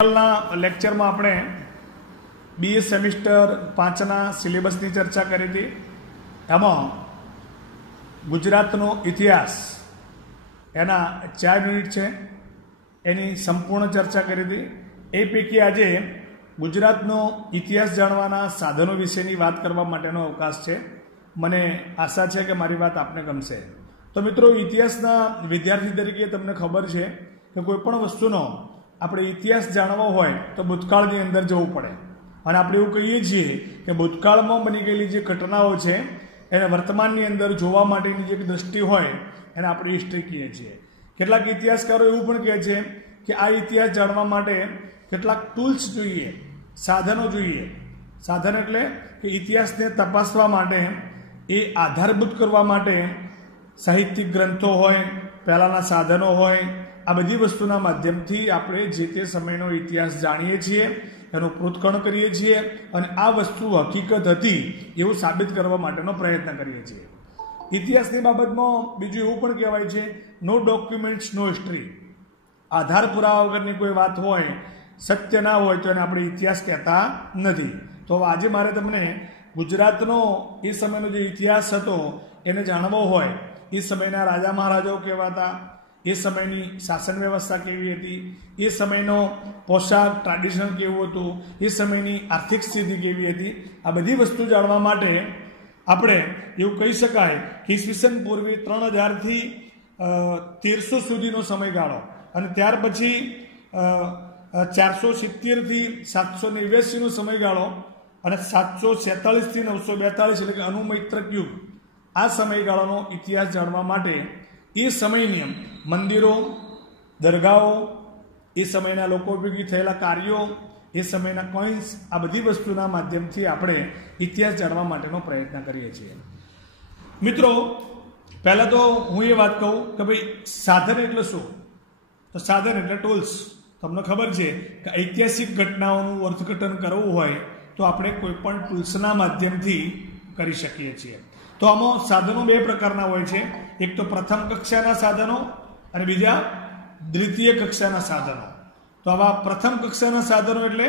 Lecture में આપણે BA semester 5 ના સિલેબસની ચર્ચા કરી હતી। એમાં ગુજરાતનો ઇતિહાસ એના 4 યુનિટ છે, એની સંપૂર્ણ ચર્ચા કરી હતી। એ પૈકી આજે ગુજરાતનો ઇતિહાસ જાણવાના સાધનો વિશેની વાત કરવા માટેનો અવકાશ છે। મને આશા છે કે મારી વાત આપને ગમશે। તો મિત્રો, ઇતિહાસના વિદ્યાર્થી તરીકે તમને ખબર છે કે કોઈ પણ વસ્તુનો આપણે ઇતિહાસ જાણવો હોય તો ભૂતકાળની અંદર જવું પડે, અને આપણે એવું કહીએ છીએ કે ભૂતકાળમાં બની ગયેલી જે ઘટનાઓ છે એને વર્તમાનની અંદર જોવા માટેની જે દ્રષ્ટિ હોય એને આપણે હિસ્ટ્રી કહીએ છીએ। કેટલાક ઇતિહાસકારો એવું પણ કહે છે કે આ ઇતિહાસ જાણવા માટે કેટલાક ટૂલ્સ જોઈએ, સાધનો જોઈએ। સાધન એટલે કે ઇતિહાસને તપાસવા માટે, એ આધારભૂત કરવા માટે સાહિત્યિક ગ્રંથો હોય, પહેલાંના સાધનો હોય, આ બધી વસ્તુના માધ્યમથી આપણે જે તે સમયનો ઇતિહાસ જાણીએ છીએ, એનું પૃથ્થકરણ કરીએ છીએ અને આ વસ્તુ હકીકત હતી એવું સાબિત કરવા માટેનો પ્રયત્ન કરીએ છીએ। ઇતિહાસની બાબતમાં બીજું એવું પણ કહેવાય છે, નો ડોક્યુમેન્ટ્સ નો હિસ્ટ્રી। આધાર પુરાવા વગરની કોઈ વાત હોય, સત્ય ના હોય તો એને આપણે ઇતિહાસ કહેતા નથી। તો આજે મારે તમને ગુજરાતનો એ સમયનો જે ઇતિહાસ હતો એને જાણવો હોય, એ સમયના રાજા મહારાજાઓ કેવા હતા, એ સમયની શાસન વ્યવસ્થા કેવી હતી, એ સમયનો પોશાક ટ્રેડિશનલ કેવું હતું, એ સમયની આર્થિક સ્થિતિ કેવી હતી, આ બધી વસ્તુ જાણવા માટે આપણે એવું કહી શકાય કે ઈસવીસન પૂર્વે 3000થી 1300 સુધીનો સમયગાળો, અને ત્યાર પછી 470થી 789નો સમયગાળો, અને 747થી 942 એટલે કે અનુમૈત્રક યુગ, આ સમયગાળાનો ઇતિહાસ જાણવા માટે એ સમયની મંદિરો, દરગાહો, એ સમયના લોકો ઉપયોગી થયેલા કાર્યો, એ સમયના કોઇન્સ, આ બધી વસ્તુના માધ્યમથી આપણે ઇતિહાસ જાણવા માટેનો પ્રયત્ન કરીએ છીએ। મિત્રો, પહેલાં તો હું એ વાત કહું કે ભાઈ સાધન એટલે શું? તો સાધન એટલે ટૂલ્સ। તમને ખબર છે કે ઐતિહાસિક ઘટનાઓનું અર્થઘટન કરવું હોય તો આપણે કોઈ પણ ટૂલ્સના માધ્યમથી કરી શકીએ છીએ। તો આમાં સાધનો બે પ્રકારના હોય છે, એક તો પ્રથમ કક્ષાના સાધનો અને બીજા દ્વિતીય કક્ષાના સાધનો। તો આવા પ્રથમ કક્ષાના સાધનો એટલે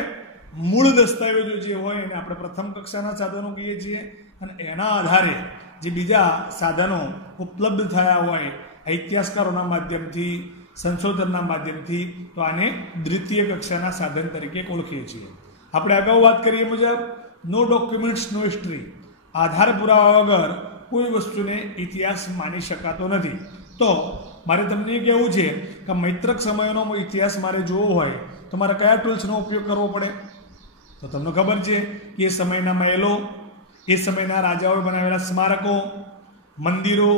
મૂળ દસ્તાવેજો જે હોય એને આપણે પ્રથમ કક્ષાના સાધનો કહીએ છીએ, અને એના આધારે જે બીજા સાધનો ઉપલબ્ધ થયા હોય ઇતિહાસકારોના માધ્યમથી, સંશોધનના માધ્યમથી, તો આને દ્વિતીય કક્ષાના સાધન તરીકે ઓળખીએ છીએ। આપણે અગાઉ વાત કરીએ મુજબ નો ડોક્યુમેન્ટ્સ નો હિસ્ટ્રી, આધાર પુરાવા વગર કોઈ વસ્તુને ઇતિહાસ માની શકાતો નથી। તો મારે તમને એ કહેવું છે કે મૈત્રક સમયનો ઇતિહાસ મારે જોવો હોય તો મારે કયા ટૂલ્સનો ઉપયોગ કરવો પડે? તો તમને ખબર છે કે એ સમયના મહેલો, એ સમયના રાજાઓએ બનાવેલા સ્મારકો, મંદિરો,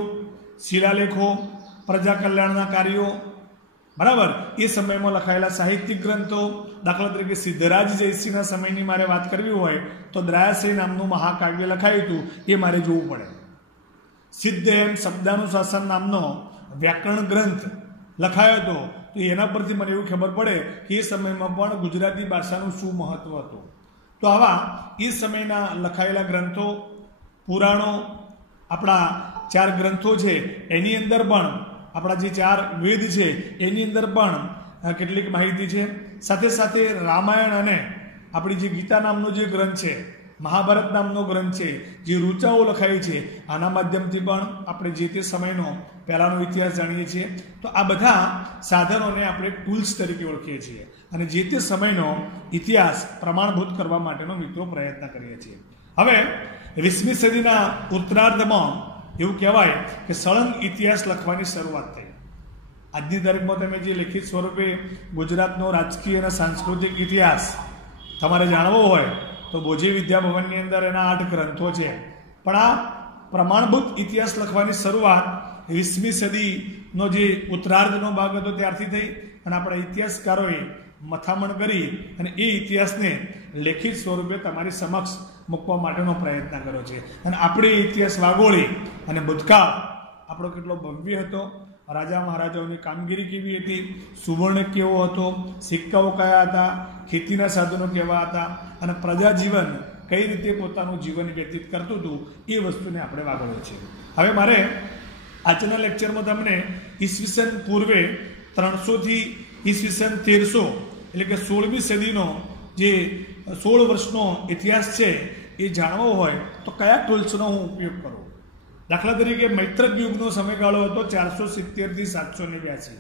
શિલાલેખો, પ્રજા કલ્યાણના કાર્યો, બરાબર, એ સમયમાં લખાયેલા સાહિત્યિક ગ્રંથો, દાખલા તરીકે સિદ્ધરાજ જયસિંહના સમયની મારે વાત કરવી હોય તો દ્રાયાશ્રી નામનું મહાકાવ્ય લખાયું હતું, એ મારે જોવું પડે। સિદ્ધ એમ શબ્દાનુશાસન નામનો વ્યાકરણ ગ્રંથ લખાયો હતો, તો એના પરથી મને એવું ખબર પડે કે એ સમયમાં પણ ગુજરાતી ભાષાનું શું મહત્વ હતું। તો આવા એ સમયના લખાયેલા ગ્રંથો, પુરાણો, આપણા 4 ગ્રંથો છે એની અંદર પણ, આપણા જે 4 વેદ છે એની અંદર પણ કેટલીક માહિતી છે। સાથે સાથે રામાયણ અને આપણી જે ગીતા નામનો જે ગ્રંથ છે, મહાભારત નામનો ગ્રંથ છે, જે ઋચાઓ લખાઈ છે, આના માધ્યમથી પણ આપણે જે તે સમયનો પહેલાંનો ઇતિહાસ જાણીએ છીએ। તો આ બધા સાધનોને આપણે ટૂલ્સ તરીકે ઓળખીએ છીએ અને જે તે સમયનો ઇતિહાસ પ્રમાણભૂત કરવા માટેનો મિત્રો પ્રયત્ન કરીએ છીએ। હવે 20મી સદીના ઉત્તરાર્ધમાં એવું કહેવાય કે સળંગ ઇતિહાસ લખવાની શરૂઆત થઈ। આજની તારીખમાં તમે જે લિખિત સ્વરૂપે ગુજરાતનો રાજકીય અને સાંસ્કૃતિક ઇતિહાસ તમારે જાણવો હોય તો બોજી વિદ્યાભવનની અંદર એના 8 ગ્રંથો છે, પણ આ પ્રમાણભૂત ઇતિહાસ લખવાની શરૂઆત 20મી સદીનો જે ઉત્તરાર્ધનો ભાગ હતો ત્યારથી થઈ, અને આપણા ઇતિહાસકારોએ મથામણ કરી અને એ ઇતિહાસને લેખિત સ્વરૂપે તમારી સમક્ષ મૂકવા માટેનો પ્રયત્ન કર્યો છે। અને આપણે ઇતિહાસ વાગોળી અને ભૂતકાળ આપણો કેટલો ભવ્ય હતો, રાજા મહારાજાઓની કામગીરી કેવી હતી, સુવર્ણ કેવો હતો, સિક્કાઓ કયા હતા, ખેતીના સાધનો કેવા હતા, અને પ્રજા જીવન કઈ રીતે પોતાનું જીવન વ્યતીત કરતું હતું, એ વસ્તુને આપણે વાગોળ્યો છે। હવે મારે આજના લેક્ચરમાં તમને ઈસવીસન પૂર્વે 300થી ઈસવીસન 1300 એટલે કે 16મી સદીનો જે 16 વર્ષનો ઇતિહાસ છે એ જાણવો હોય તો કયા ટૂલ્સનો હું ઉપયોગ કરું. દાખલા તરીકે મૈત્રક યુગનો સમયગાળો હતો 470 થી 782.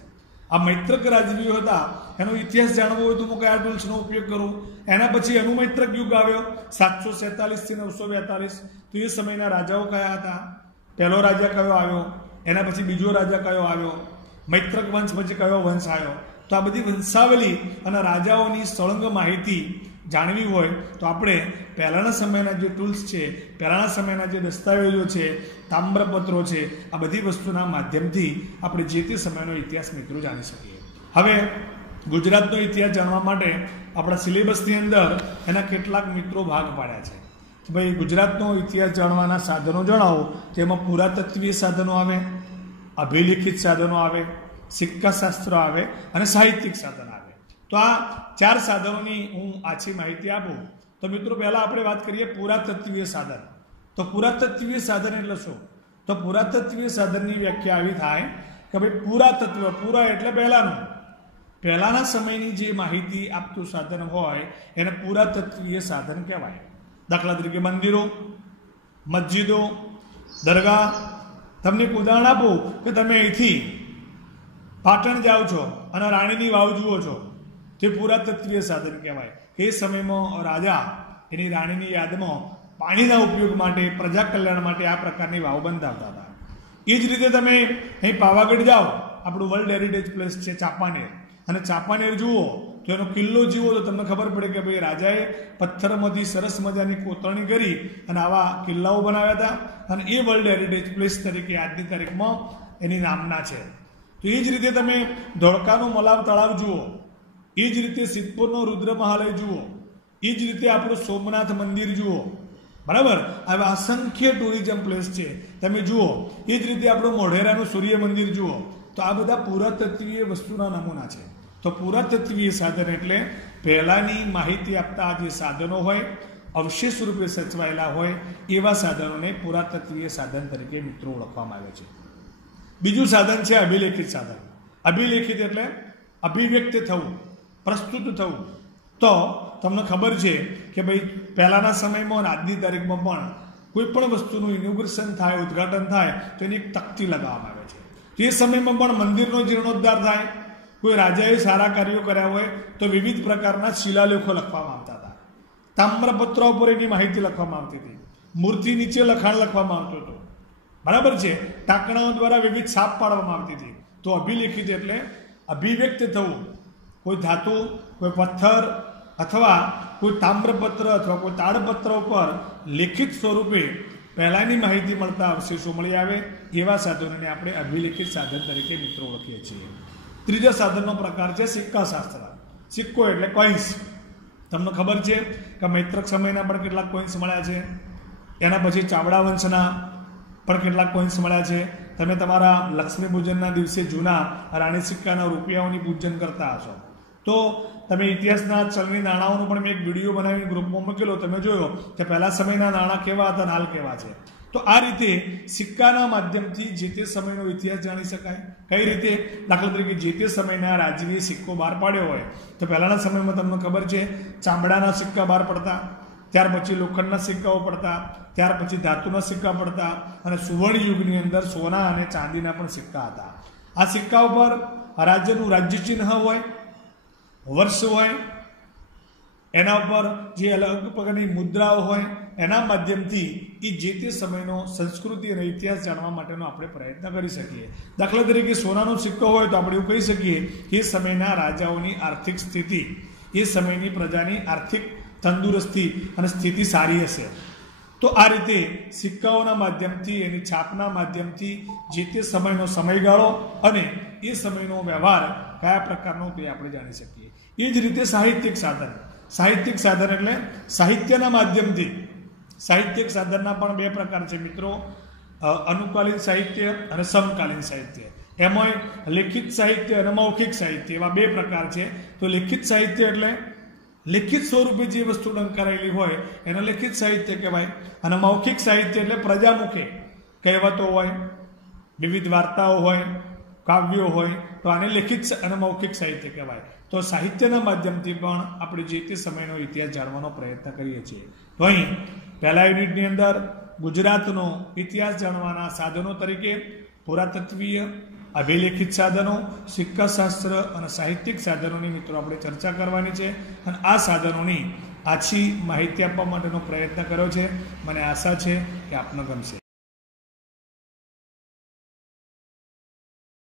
આ મૈત્રક રાજવીઓ હતા, એનો ઇતિહાસ જાણવો હોય તો હું કયા ટૂલ્સનો ઉપયોગ કરું. એના પછી અનુમૈત્રક યુગ આવ્યો 747 થી 942. તો એ સમયના રાજાઓ કયા હતા? પહેલો રાજા કયો આવ્યો, એના પછી બીજો રાજા કયો આવ્યો, મૈત્રક વંશ પછી કયો વંશ આવ્યો. તો આ બધી વંશાવલી અને રાજાઓની સળંગ માહિતી જાણવી હોય તો આપણે પહેલાંના સમયના જે ટૂલ્સ છે, પહેલાંના સમયના જે દસ્તાવેજો છે, તામ્રપત્રો છે, આ બધી વસ્તુના માધ્યમથી આપણે જે તે સમયનો ઇતિહાસ મિત્રો જાણી શકીએ. હવે ગુજરાતનો ઇતિહાસ જાણવા માટે આપણા સિલેબસની અંદર એના કેટલાક મિત્રો ભાગ પાડ્યા છે. ભાઈ ગુજરાતનો ઇતિહાસ જાણવાના સાધનો જણાવો. તેમાં પુરાતત્વીય સાધનો આવે, અભિલિખિત સાધનો આવે, સિક્કાશાસ્ત્ર આવે અને સાહિત્યિક સાધન આવે. તો આ 4 સાધનોની હું આછી માહિતી આપું. તો મિત્રો પહેલાં આપણે વાત કરીએ પુરાતત્વીય સાધન. તો પુરાતત્વીય સાધન એટલે શું? તો પુરાતત્વીય સાધનની વ્યાખ્યા આવી થાય કે ભાઈ પુરાતત્વ, પુરા એટલે પહેલાંનું, પહેલાંના સમયની જે માહિતી આપતું સાધન હોય એને પુરાતત્વીય સાધન કહેવાય. દાખલા તરીકે મંદિરો, મસ્જિદો, દરગાહ. તમને એક ઉદાહરણ આપું કે તમે અહીંથી પાટણ જાઓ છો અને રાણીની વાવ જુઓ છો, તે પુરાતત્વીય સાધન કહેવાય. એ સમયમાં રાજા એની રાણીની યાદમાં પાણીના ઉપયોગ માટે, પ્રજા કલ્યાણ માટે આ પ્રકારની વાવ બંધાવતા હતા. એ જ રીતે તમે અહીં પાવાગઢ જાઓ, આપણું વર્લ્ડ હેરિટેજ પ્લેસ છે ચાંપાનેર, અને ચાંપાનેર જુઓ તો એનો કિલ્લો જુઓ તો તમને ખબર પડે કે ભાઈ રાજાએ પથ્થરમાંથી સરસ મજાની કોતરણી કરી અને આવા કિલ્લાઓ બનાવ્યા હતા, અને એ વર્લ્ડ હેરિટેજ પ્લેસ તરીકે આજની તારીખમાં એની નામના છે. તો એ જ રીતે તમે ધોળકાનું મલાવ તળાવ જુઓ, એ જ રીતે સિદ્ધપુરનો રુદ્ર મહાલય જુઓ, એ જ રીતે આપણું સોમનાથ મંદિર જુઓ. બરાબર, આવા અસંખ્ય ટુરિઝમ પ્લેસ છે તમે જુઓ. એ જ રીતે આપણું મોઢેરાનું સૂર્ય મંદિર જુઓ. તો આ બધા પુરાતત્વીય વસ્તુના નમૂના છે. તો પુરાતત્વીય સાધન એટલે પહેલાંની માહિતી આપતા જે સાધનો હોય, અવશેષ રૂપે સચવાયેલા હોય, એવા સાધનોને પુરાતત્વીય સાધન તરીકે મિત્રો ઓળખવામાં આવે છે. બીજું સાધન છે અભિલેખિત સાધન. અભિલેખિત એટલે અભિવ્યક્ત થવું, પ્રસ્તુત થવું. તો તમને ખબર છે કે ભાઈ પહેલાંના સમયમાં અને આજની તારીખમાં પણ કોઈ પણ વસ્તુનું ઇનોગ્રેશન થાય, ઉદ્ઘાટન થાય તો એની એક તકતી લગાવવામાં આવે છે. તે સમયમાં પણ મંદિરનો જીર્ણોદ્ધાર થાય, કોઈ રાજાએ સારા કાર્યો કર્યા હોય તો વિવિધ પ્રકારના શિલાલેખો લખવામાં આવતા હતા. તામ્રપત્રો ઉપર એની માહિતી લખવામાં આવતી હતી. મૂર્તિ નીચે લખાણ લખવામાં આવતું હતું. બરાબર છે, ટાંકણાઓ દ્વારા વિવિધ છાપ પાડવામાં આવતી હતી. તો અભિલેખિત એટલે અભિવ્યક્ત થવું. કોઈ ધાતુ, કોઈ પથ્થર અથવા કોઈ તામ્રપત્ર અથવા કોઈ તાડપત્ર ઉપર લેખિત સ્વરૂપે પહેલાંની માહિતી મળતા અવશેષો મળી આવે, એવા સાધનોને આપણે અભિલેખિત સાધન તરીકે મિત્રો ઓળખીએ છીએ. ત્રીજા સાધનનો પ્રકાર છે સિક્કાશાસ્ત્ર. સિક્કો એટલે કોઇન્સ. તમને ખબર છે કે મૈત્રક સમયના પણ કેટલાક કોઇન્સ મળ્યા છે. એના પછી ચાવડા વંશના પણ કેટલાક કોઇન્સ મળ્યા છે. તમે તમારા લક્ષ્મી પૂજનના દિવસે જૂના રાણી સિક્કાના રૂપિયાઓની પૂજન કરતા હશો. તો તમે ઇતિહાસના ચલણી નાણાંઓનો પણ મેં એક વિડીયો બનાવીને ગ્રુપમાં મૂકેલો, તમે જોયો કે પહેલા સમયના નાણાં કેવા હતા અને હાલ કેવા છે. તો આ રીતે સિક્કાના માધ્યમથી જે તે સમયનો ઇતિહાસ જાણી શકાય. કઈ રીતે? દાખલા તરીકે જે તે સમયના રાજવીએ સિક્કો બહાર પાડ્યો હોય તો પહેલાંના સમયમાં તમને ખબર છે ચામડાના સિક્કા બહાર પડતા, ત્યાર પછી લોખંડના સિક્કાઓ પડતા, ત્યાર પછી ધાતુના સિક્કા પડતા, અને સુવર્ણ યુગની અંદર સોના અને ચાંદીના પણ સિક્કા હતા. આ સિક્કા ઉપર રાજ્યનું રાજ્ય ચિહ્ન હોય, વર્ષ હોય, એના ઉપર જે અલગ પ્રકારની મુદ્રાઓ હોય, એના માધ્યમથી એ જે તે સમયનો સંસ્કૃતિ અને ઇતિહાસ જાણવા માટેનો આપણે પ્રયત્ન કરી શકીએ. દાખલા તરીકે સોનાનો સિક્કો હોય તો આપણે એવું કહી શકીએ કે એ સમયના રાજાઓની આર્થિક સ્થિતિ, એ સમયની પ્રજાની આર્થિક તંદુરસ્તી અને સ્થિતિ સારી હશે. તો આ રીતે સિક્કાઓના માધ્યમથી, એની છાપના માધ્યમથી જે તે સમયનો સમયગાળો અને એ સમયનો વ્યવહાર કયા પ્રકારનો તે આપણે જાણી શકીએ. એ જ રીતે સાહિત્યિક સાધન. સાહિત્યિક સાધન એટલે સાહિત્યના માધ્યમથી. સાહિત્યિક સાધનના પણ 2 પ્રકાર છે મિત્રો, અનુકાલીન સાહિત્ય અને સમકાલીન સાહિત્ય. એમાં લેખિત સાહિત્ય અને મૌખિક સાહિત્ય, એવા 2 પ્રકાર છે. તો લેખિત સાહિત્ય એટલે લેખિત સ્વરૂપે જે વસ્તુ ડંકારેલી હોય એને લેખિત સાહિત્ય કહેવાય. અને મૌખિક સાહિત્ય એટલે પ્રજામુખે કહેવતો હોય, વિવિધ વાર્તાઓ હોય, કાવ્યો હોય, તો આને લેખિત અને મૌખિક સાહિત્ય કહેવાય. તો સાહિત્યના માધ્યમથી પણ આપણે જે તે સમયનો ઇતિહાસ જાણવાનો પ્રયત્ન કરીએ છીએ. તો અહીં પહેલા યુનિટની અંદર ગુજરાતનો ઇતિહાસ જાણવાના સાધનો તરીકે પુરાતત્વીય, અભિલેખિત સાધનો, સિક્કાશાસ્ત્ર અને સાહિત્યિક સાધનોની મિત્રો આપણે ચર્ચા કરવાની છે. અને આ સાધનોની આછી માહિતી આપવા માટેનો પ્રયત્ન કર્યો છે. મને આશા છે કે આપને ગમશે.